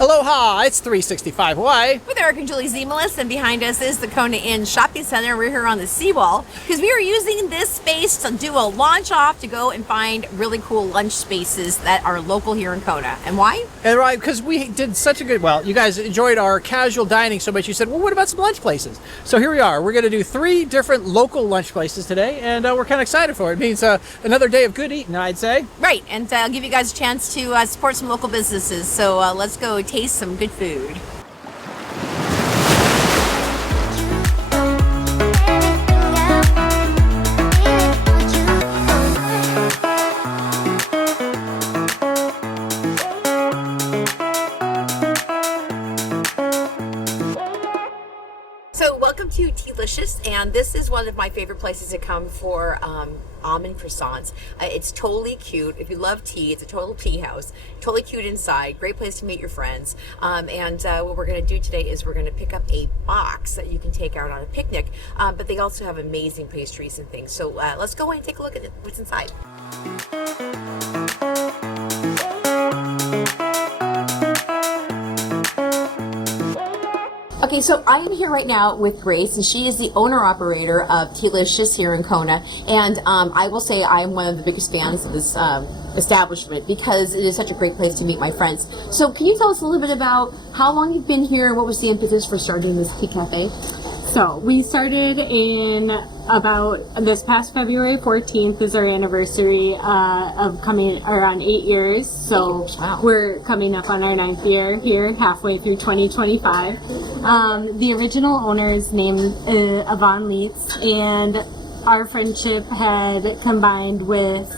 Aloha, it's 365 Hawaii. With Eric and Julie Ziemelis, and behind us is the Kona Inn Shopping Center. We're here on the seawall because we are using this space to do a launch off to go and find really cool lunch spaces that are local here in Kona. And why? And right, because we did such a good, well, you guys enjoyed our casual dining so much, you said, well, what about some lunch places? So here we are. We're going to do 3 different local lunch places today, and we're kind of excited for it. It means another day of good eating, I'd say. Right, and I'll give you guys a chance to support some local businesses. So let's go taste some good food. So welcome to Tea-licious, and this is one of my favorite places to come for almond croissants. It's totally cute. If you love tea, it's a total tea house. Totally cute inside. Great place to meet your friends. And what we're going to do today is we're going to pick up a box that you can take out on a picnic. But they also have amazing pastries and things. So let's go in and take a look at what's inside. Okay, so I am here right now with Grace, and she is the owner-operator of Tealicious here in Kona. And I will say I am one of the biggest fans of this establishment because it is such a great place to meet my friends. So can you tell us a little bit about how long you've been here? What was the impetus for starting this tea cafe? So we started in about this past February 14th is our anniversary of coming around 8 years. So wow. We're coming up on our 9th year here, halfway through 2025. The original owner is named Yvonne Leitz, and our friendship had combined with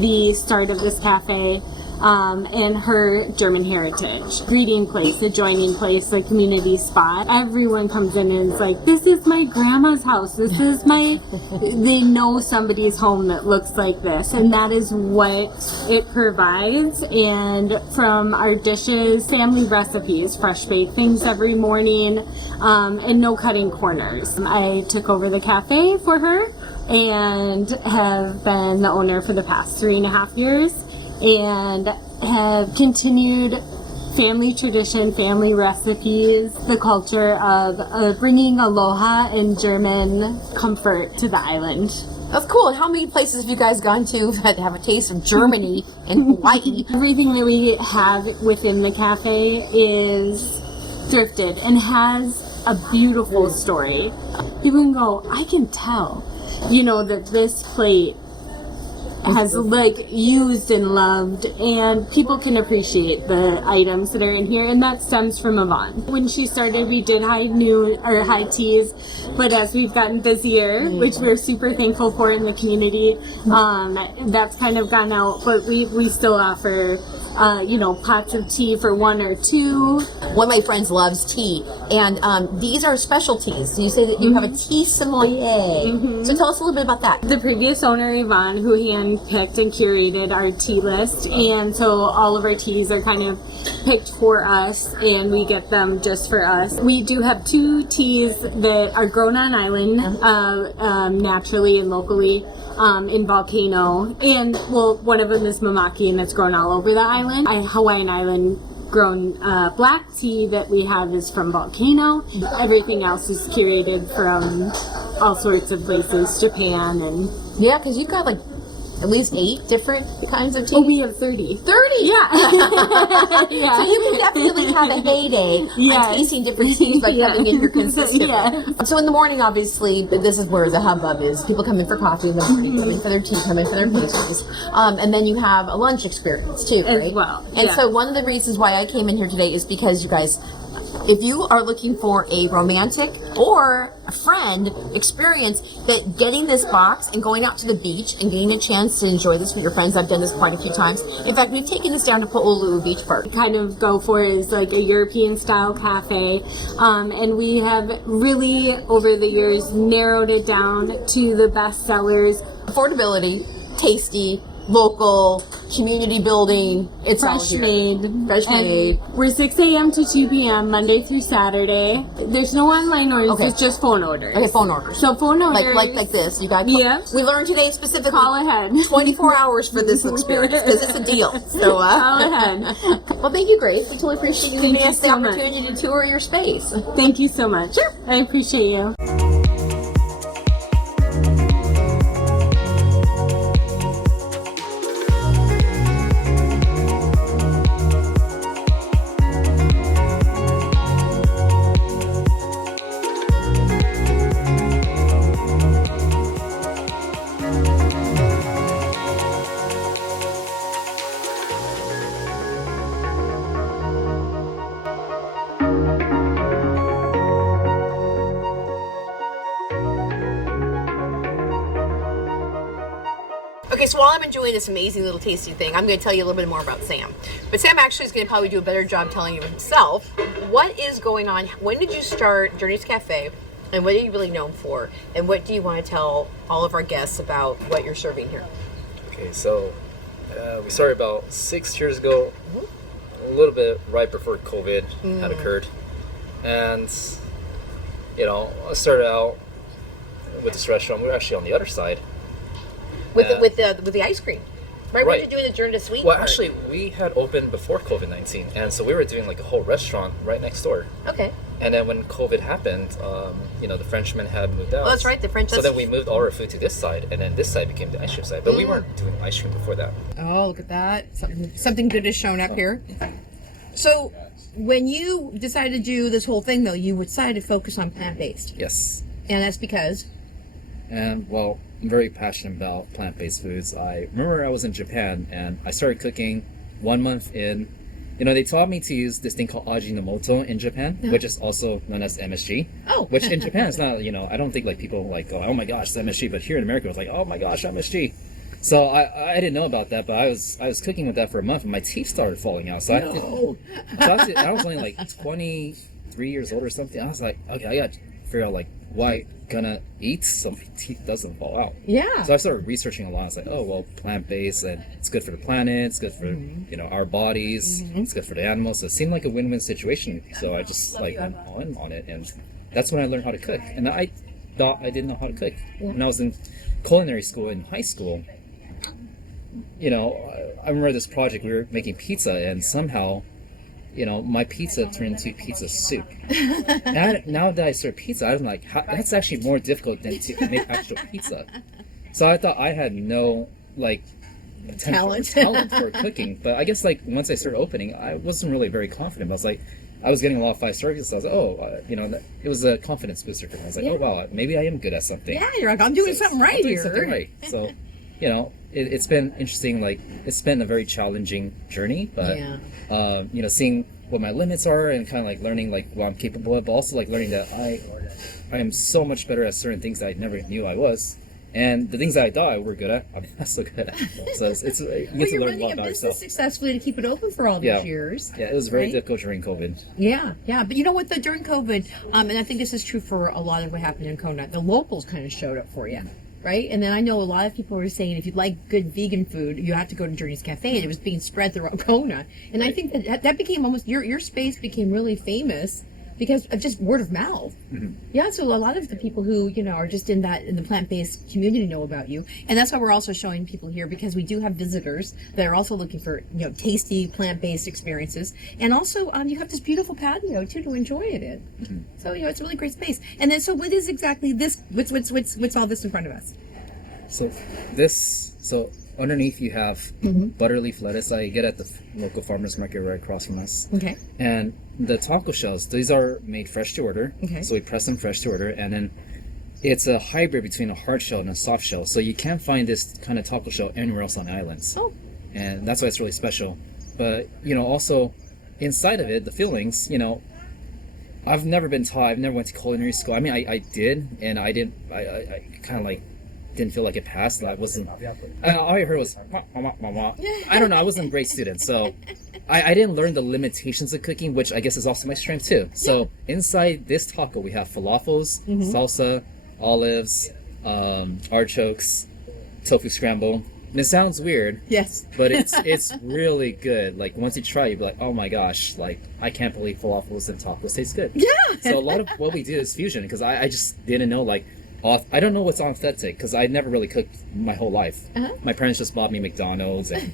the start of this cafe and her German heritage. Greeting place, adjoining place, a community spot. Everyone comes in and is like, this is my grandma's house. This is my, they know somebody's home that looks like this. And that is what it provides. And from our dishes, family recipes, fresh baked things every morning, and no cutting corners. I took over the cafe for her and have been the owner for the past 3.5 years. And have continued family tradition, family recipes, the culture of bringing aloha and German comfort to the island. That's cool. How many places have you guys gone to that have a taste of Germany and Hawaii? Everything that we have within the cafe is thrifted and has a beautiful story. People can go, I can tell, that this plate has used and loved, and people can appreciate the items that are in here, and that stems from Yvonne. When she started, we did high teas, but as we've gotten busier, which we're super thankful for in the community, that's kind of gone out, but we still offer pots of tea for 1 or 2. One of my friends loves tea, and these are specialties. You say that you have a tea sommelier. So tell us a little bit about that. The previous owner, Yvonne, who handpicked and curated our tea list, and so all of our teas are kind of picked for us, and we get them just for us. We do have 2 teas that are grown on island, naturally and locally. In Volcano, and one of them is Mamaki, and that's grown all over the island. Hawaiian island grown black tea that we have is from Volcano. Everything else is curated from all sorts of places, Japan, and yeah, because you've got at least 8 different kinds of tea. Oh, we have 30. 30? Yeah. Yeah. So you can definitely have a heyday on tasting different teas by coming in here consistently. So in the morning, obviously, this is where the hubbub is. People come in for coffee in the morning, come in for their tea, come in for their pastries. And then you have a lunch experience too, right? As well. And so one of the reasons why I came in here today is because you guys, if you are looking for a romantic or a friend experience, that getting this box and going out to the beach and getting a chance to enjoy this with your friends, I've done this quite a few times. In fact, we've taken this down to Po'olulu Beach Park. Kind of go for is like a European style cafe, and we have really over the years narrowed it down to the best sellers. Affordability, tasty, local, community building. It's all Fresh here. made. Fresh made. We're 6 a.m. to 2 p.m. Monday through Saturday. There's no online orders. Okay. It's just phone orders. Okay, phone orders. So phone orders. Like this. You got. Yeah. We learned today specifically. Call ahead. 24 hours for this experience because it's a deal. So. Call ahead. Well, thank you, Grace. We totally appreciate you giving us the so much. opportunity to tour your space. Thank you so much. Sure. I appreciate you. Okay, so while I'm enjoying this amazing little tasty thing, I'm going to tell you a little bit more about Sam. But Sam actually is going to probably do a better job telling you himself what is going on. When did you start Journeys Café, and what are you really known for? And what do you want to tell all of our guests about what you're serving here? Okay, so we started about 6 years ago, a little bit right before COVID had occurred. And, I started out with this restaurant. We were actually on the other side. With the ice cream, right? What Right. did you do in the Journey to Sweet Well, part? actually, we had opened before COVID-19, and so we were doing like a whole restaurant right next door. Okay. And then when COVID happened, the Frenchmen had moved out. Oh, that's right, the French- So then we moved all our food to this side, and then this side became the ice cream side. But we weren't doing ice cream before that. Oh, look at that. Something good has shown up here. So, when you decided to do this whole thing, though, you decided to focus on plant-based. Yes. And that's because... And, well, I'm very passionate about plant-based foods. I remember I was in Japan, and I started cooking 1 month in. They taught me to use this thing called Ajinomoto in Japan, which is also known as MSG. Oh. Which in Japan is not, I don't think like people like go, oh my gosh, it's MSG. But here in America, it was like, oh my gosh, MSG. So I didn't know about that, but I was cooking with that for a month, and my teeth started falling out. So I was only like 23 years old or something. I was like, okay, I got to figure out like why gonna eat so my teeth doesn't fall out. Yeah. So I started researching a lot. I was like, oh well, plant-based, and it's good for the planet, it's good for our bodies, it's good for the animals. So it seemed like a win-win situation. So I just like went all in on it, and that's when I learned how to cook. And I thought I didn't know how to cook. When I was in culinary school in high school, I remember this project, we were making pizza, and somehow my pizza turned into pizza soup. Now that I serve pizza, I'm like, that's actually more difficult than to make actual pizza. So I thought I had no talent for cooking. But I guess once I started opening, I wasn't really very confident. I was getting a lot of 5-star reviews. So I was like, it was a confidence booster for me. I was like, oh wow, maybe I am good at something. Yeah, you're like, I'm doing something right here. Something right. So, it's been interesting. It's been a very challenging journey, but seeing what my limits are and kind of learning what I'm capable of, but also learning that I am so much better at certain things that I never knew I was, and the things that I thought I were good at, I'm not so good at. So it's you get to learn a lot about yourself. Successfully to keep it open for all these years. Yeah, it was very difficult during COVID. Yeah. But you know what? During COVID, and I think this is true for a lot of what happened in Kona, the locals kind of showed up for you. Right? And then I know a lot of people were saying if you'd like good vegan food, you have to go to Journeys Café, and it was being spread throughout Kona. And I think that became almost, your space became really famous because of just word of mouth. Mm-hmm. Yeah, so a lot of the people who, are just in the plant-based community know about you. And that's why we're also showing people here, because we do have visitors that are also looking for, tasty plant-based experiences. And also, you have this beautiful patio too to enjoy it in. Mm-hmm. So, it's a really great space. And then, so what is exactly this? What's all this in front of us? So underneath you have butterleaf lettuce I get at the local farmer's market right across from us. Okay. And the taco shells, these are made fresh to order. Okay. So we press them fresh to order, and then it's a hybrid between a hard shell and a soft shell. So you can't find this kind of taco shell anywhere else on the islands. Oh. And that's why it's really special. But, also inside of it, the fillings, I've never been taught, I've never went to culinary school. I mean, I did, and I kind of didn't feel like it passed. All I heard was, I don't know, I wasn't a great student, so I didn't learn the limitations of cooking, which I guess is also my strength too. So inside this taco, we have falafels, salsa, olives, artichokes, tofu scramble, And it sounds weird. Yes. But it's really good. Like once you try, you'll be like, oh my gosh, like I can't believe falafels and tacos taste good. Yeah. So a lot of what we do is fusion because I just didn't know like I don't know what's authentic because I never really cooked my whole life. My parents just bought me McDonald's and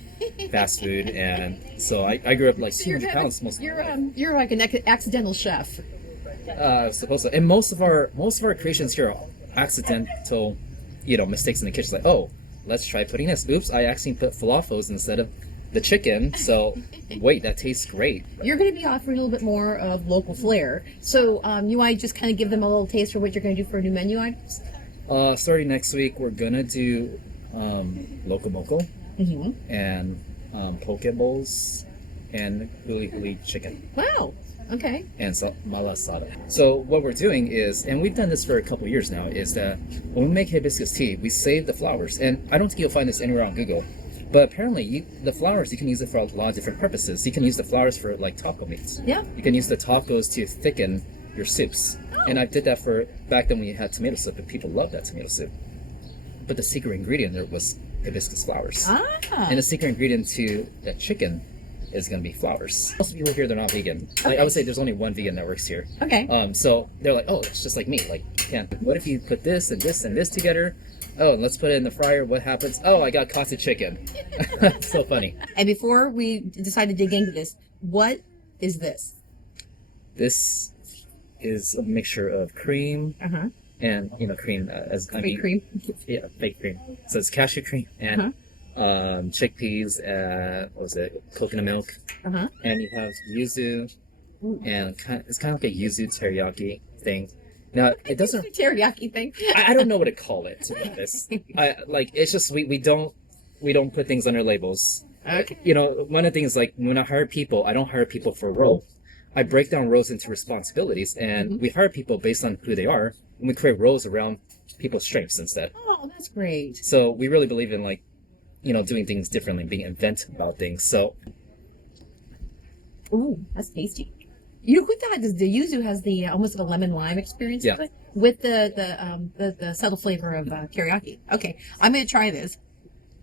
fast food, and so I grew up like 200 pounds most of my life. You're like an accidental chef. Supposed to. And most of our creations here are accidental, mistakes in the kitchen. Like, oh, let's try putting this. Oops, I accidentally put falafels instead of the chicken. So wait, that tastes great. You're going to be offering a little bit more of local flair. So you might just kind of give them a little taste for what you're going to do for new menu items? Starting next week, we're going to do loco moco and poke bowls and huli chicken. Wow. Okay. And malasada. So what we're doing is, and we've done this for a couple years now, is that when we make hibiscus tea, we save the flowers. And I don't think you'll find this anywhere on Google. But apparently, the flowers, you can use it for a lot of different purposes. You can use the flowers for, like, taco meats. Yeah. You can use the tacos to thicken your soups. Oh. And I did that back then when you had tomato soup, and people loved that tomato soup. But the secret ingredient there was hibiscus flowers. Ah. And the secret ingredient to that chicken is going to be flowers. Most people here, they're not vegan. Okay. Like, I would say there's only one vegan that works here. Okay. So they're like, oh, it's just like me. Like, you can't. What if you put this and this and this together? Oh, and let's put it in the fryer. What happens? Oh, I got katsu chicken. So funny. And before we decide to dig into this, what is this? This is a mixture of cream and, cream fake cream? Yeah, fake cream. So it's cashew cream and chickpeas, coconut milk. And you have yuzu, and it's kind of like a yuzu teriyaki thing. Now it doesn't teriyaki thing. I don't know what to call it, to be honest. It's just we don't put things under labels. Okay. One of the things, like when I hire people, I don't hire people for a role. I break down roles into responsibilities, and we hire people based on who they are, and we create roles around people's strengths instead. Oh, that's great. So we really believe in doing things differently, being inventive about things. So, ooh, that's tasty. Who thought the yuzu has the almost like a lemon lime experience to it with the subtle flavor of teriyaki. Okay, I'm gonna try this.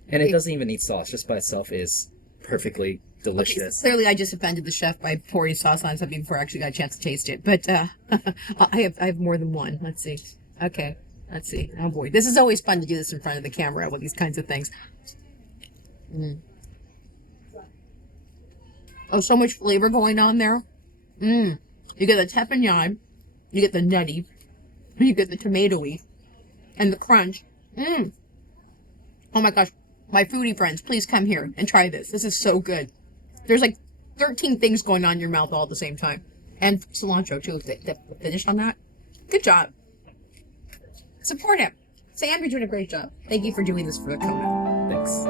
And it doesn't even need sauce; just by itself is perfectly delicious. Okay, so clearly, I just offended the chef by pouring sauce on something before I actually got a chance to taste it. But I have more than one. Let's see. Okay, let's see. Oh boy, this is always fun to do this in front of the camera with these kinds of things. Oh, so much flavor going on there. You get the teppanyaki, you get the nutty, you get the tomatoey, and the crunch. Oh my gosh, my foodie friends, please come here and try this. This is so good. There's like 13 things going on in your mouth all at the same time. And cilantro too, the finish on that. Good job. Support him. Sam, you're doing a great job. Thank you for doing this for the Kona. Thanks.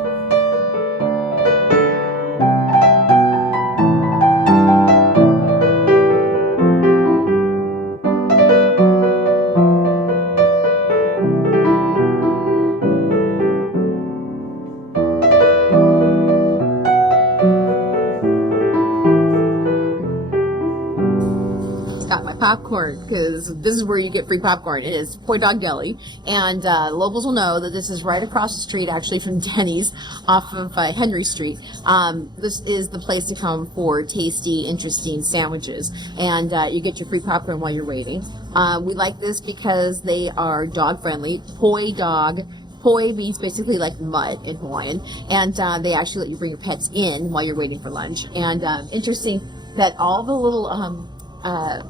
Popcorn, because this is where you get free popcorn. It is Poi Dog Deli, and locals will know that this is right across the street, actually, from Denny's off of Henry Street. This is the place to come for tasty, interesting sandwiches, and you get your free popcorn while you're waiting. We like this because they are dog friendly. Poi Dog. Poi means basically like mud in Hawaiian, and they actually let you bring your pets in while you're waiting for lunch. And interesting that all the little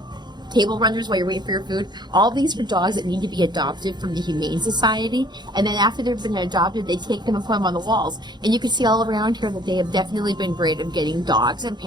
table runners while you're waiting for your food, all these are dogs that need to be adopted from the Humane Society, and then after they've been adopted, they take them and put them on the walls. And you can see all around here that they have definitely been great at getting dogs and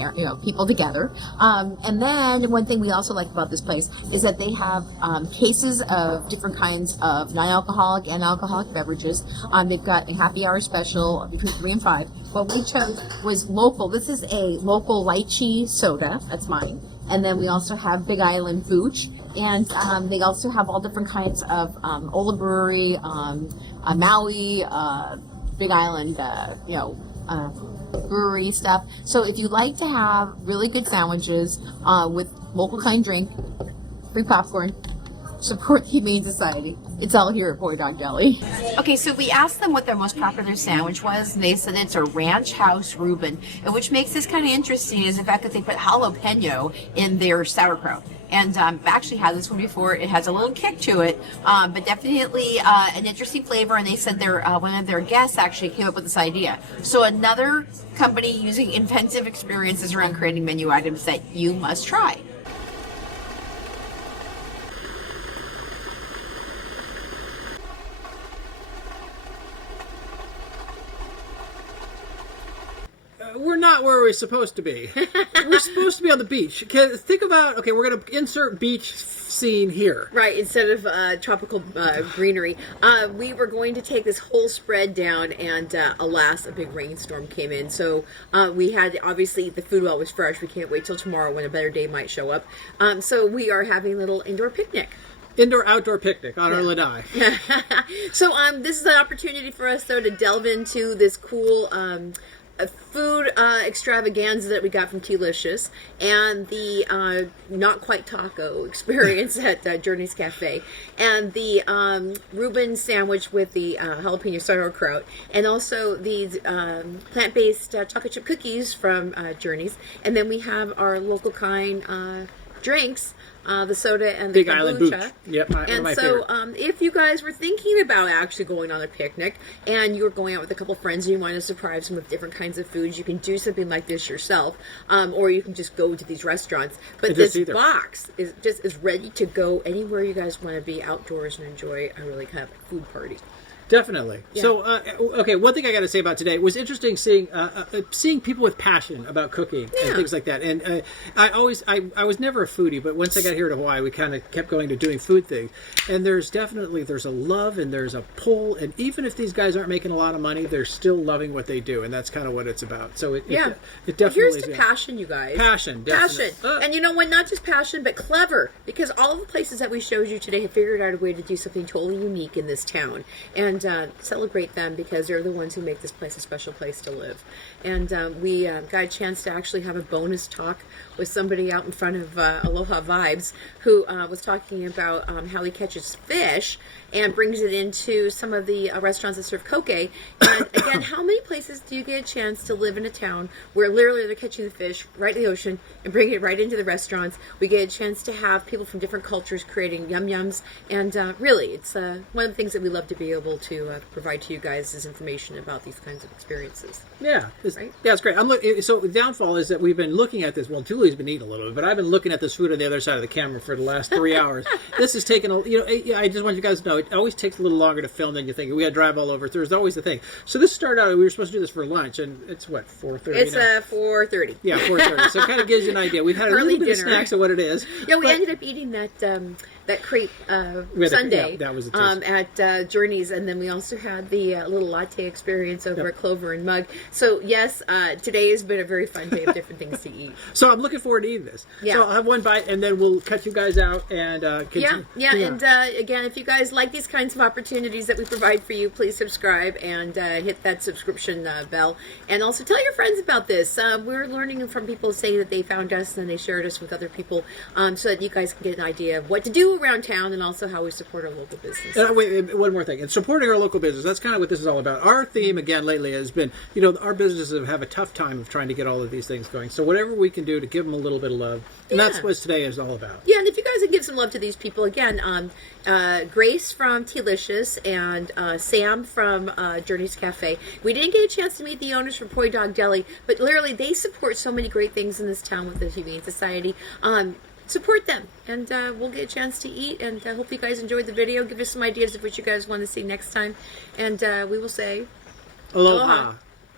people together. And then one thing we also like about this place is that they have cases of different kinds of non-alcoholic and alcoholic beverages. They've got a happy hour special between 3 and 5. What we chose was local. This is a local lychee soda. That's mine. And then we also have Big Island Booch, and they also have all different kinds of Ola Brewery, Maui, Big Island, brewery stuff. So if you like to have really good sandwiches with local kind drink, free popcorn, support the Humane Society. It's all here at Poi Dog Deli. Okay, so we asked them what their most popular sandwich was, and they said it's a Ranch House Reuben. And which makes this kind of interesting is the fact that they put jalapeno in their sauerkraut. And I've actually had this one before. It has a little kick to it, but definitely an interesting flavor. And they said one of their guests actually came up with this idea. So another company using inventive experiences around creating menu items that you must try. We're not where we're supposed to be. We're supposed to be on the beach. Think about, okay, we're going to insert beach scene here. Right, instead of tropical greenery. We were going to take this whole spread down, and alas, a big rainstorm came in. So we had, obviously, the food while it was fresh. We can't wait till tomorrow when a better day might show up. So we are having a little indoor picnic. Indoor-outdoor picnic on our lanai. So this is an opportunity for us, though, to delve into this cool food extravaganza that we got from Tealicious and the not quite taco experience at Journeys Café, and the Reuben sandwich with the jalapeno sauerkraut, and also these plant-based chocolate chip cookies from Journeys, and then we have our local kind drinks. The soda and the Big Island kombucha. Booch. Yep, and my so favorite. if you guys were thinking about actually going on a picnic and you were going out with a couple friends and you want to surprise them with different kinds of foods, you can do something like this yourself, or you can just go to these restaurants. But this box is ready to go anywhere you guys want to be outdoors and enjoy a really kind of food party. Definitely. Yeah. So, okay, one thing I got to say about today was interesting seeing people with passion about cooking and things like that. And I was never a foodie, but once I got here to Hawaii, we kind of kept going to doing food things. And there's a love and there's a pull. And even if these guys aren't making a lot of money, they're still loving what they do, and that's kind of what it's about. So it definitely Here's is. to passion, you guys. Passion, definitely. Passion. And you know what? Not just passion, but clever. Because all of the places that we showed you today have figured out a way to do something totally unique in this town. And celebrate them because they're the ones who make this place a special place to live. And we got a chance to actually have a bonus talk with somebody out in front of Aloha Vibes who was talking about how he catches fish and brings it into some of the restaurants that serve poke. And again, how many places do you get a chance to live in a town where literally they're catching the fish right in the ocean and bringing it right into the restaurants? We get a chance to have people from different cultures creating yum-yums. And really, it's one of the things that we love to be able to provide to you guys is information about these kinds of experiences. Yeah, right? Yeah, it's great. So the downfall is that we've been looking at this. Well, Julie's been eating a little bit, but I've been looking at this food on the other side of the camera for the last 3 hours. This has taken I just want you guys to know it always takes a little longer to film than you think. We got to drive all over. There's always the thing. So this started out. We were supposed to do this for lunch, and it's what 4:30. It's 4:30. Yeah, 4:30. So it kind of gives you an idea. We've had a little bit of snacks of what it is. Yeah, we ended up eating that crepe sundae that was a taste. at Journeys, and then we also had the little latte experience over at Clover and Mug. So yes, today has been a very fun day of different things to eat. So I'm looking forward to eating this. Yeah. So I'll have one bite, and then we'll cut you guys out and continue. Yeah. And again, if you guys like these kinds of opportunities that we provide for you, please subscribe and hit that subscription bell, and also tell your friends about this. We're learning from people saying that they found us and they shared us with other people, so that you guys can get an idea of what to do around town and also how we support our local business. Wait, one more thing. And supporting our local business, that's kind of what this is all about. Our theme, again, lately has been, our businesses have a tough time of trying to get all of these things going. So whatever we can do to give them a little bit of love, and that's what today is all about. Yeah, and if you guys can give some love to these people, again, Grace from Tealicious and Sam from Journeys Café. We didn't get a chance to meet the owners from Poi Dog Deli, but literally they support so many great things in this town with the Humane Society. Support them, and we'll get a chance to eat, and I hope you guys enjoyed the video. Give us some ideas of what you guys want to see next time, and we will say Aloha.